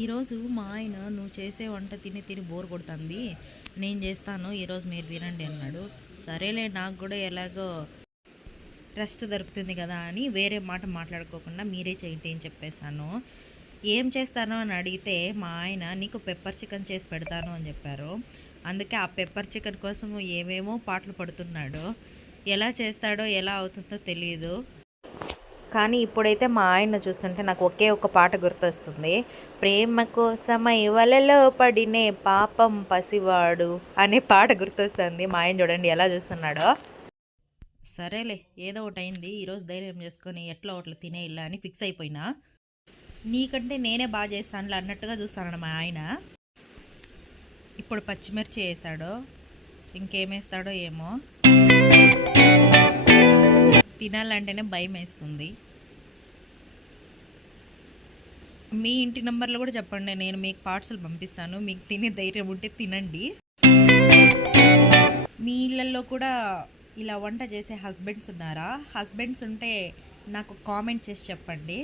ఈరోజు మా ఆయన నువ్వు చేసే వంట తిని తిని బోర్ కొడుతుంది, నేను చేస్తాను ఈరోజు మీరు తినండి అన్నాడు. సరేలే, నాకు కూడా ఎలాగో రెస్ట్ దొరుకుతుంది కదా అని వేరే మాట మాట్లాడుకోకుండా మీరే చేయండి అని చెప్పేశాను. ఏం చేస్తాను అని అడిగితే మా ఆయన నీకు పెప్పర్ చికెన్ చేసి పెడతాను అని చెప్పారు. అందుకే ఆ పెప్పర్ చికెన్ కోసం ఏమేమో పాటలు పడుతున్నాడు. ఎలా చేస్తాడో ఎలా అవుతుందో తెలియదు. కానీ ఇప్పుడైతే మా ఆయన్ని చూస్తుంటే నాకు ఒకే ఒక పాట గుర్తొస్తుంది. ప్రేమ కోసమై వలలో పడినే పాపం పసివాడు అనే పాట గుర్తొస్తుంది. మా ఆయన చూడండి ఎలా చూస్తున్నాడో. సరేలే, ఏదో ఒకటి అయింది, ఈరోజు ధైర్యం చేసుకొని ఎట్లా ఒకటి తినేయిల్లా అని ఫిక్స్ అయిపోయినా. నీకంటే నేనే బాగా చేస్తానులే అన్నట్టుగా చూస్తాను మా ఆయన. ఇప్పుడు పచ్చిమిర్చి వేసాడో ఇంకేమేస్తాడో ఏమో. తినాలంటేనే భయం వేస్తుంది. మీ ఇంటి నెంబర్లు కూడా చెప్పండి, నేను మీకు పార్సల్ పంపిస్తాను. మీకు తినే ధైర్యం ఉంటే తినండి. మీ ఇళ్ళల్లో కూడా ఇలా వంట చేసే హస్బెండ్స్ ఉన్నారా? హస్బెండ్స్ ఉంటే నాకు కామెంట్ చేసి చెప్పండి.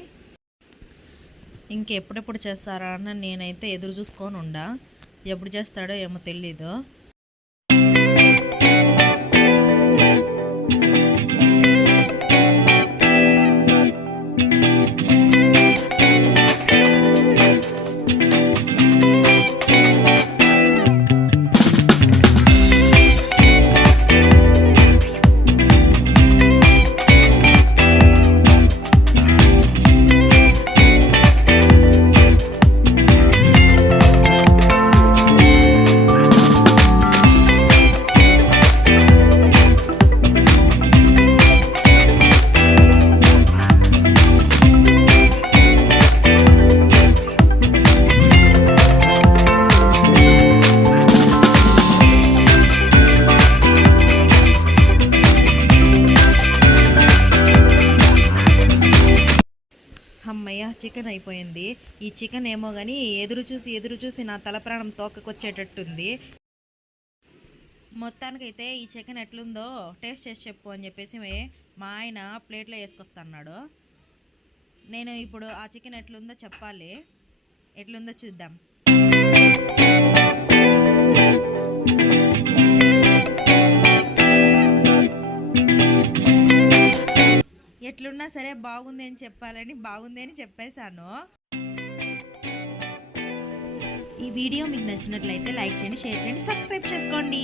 ఇంకెప్పుడెప్పుడు చేస్తారా అని నేనైతే ఎదురు చూసుకొని ఉండా. ఎప్పుడు చేస్తాడో ఏమో తెలీదు. అమ్మయ్య, చికెన్ అయిపోయింది. ఈ చికెన్ ఏమో కానీ ఎదురు చూసి నా తల ప్రాణం తోకకొచ్చేటట్టుంది. మొత్తానికైతే ఈ చికెన్ ఎట్లుందో టేస్ట్ చేసి చెప్పు అని చెప్పేసి మా ఆయన ప్లేట్లో వేసుకొస్తున్నాడు. నేను ఇప్పుడు ఆ చికెన్ ఎట్లుందో చెప్పాలి. ఎట్లుందో చూద్దాం. ఎట్లున్నా సరే బాగుంది అని చెప్పాలని బాగుంది అని చెప్పేశాను. ఈ వీడియో మీకు నచ్చినట్లయితే లైక్ చేయండి, షేర్ చేయండి, సబ్స్క్రైబ్ చేసుకోండి.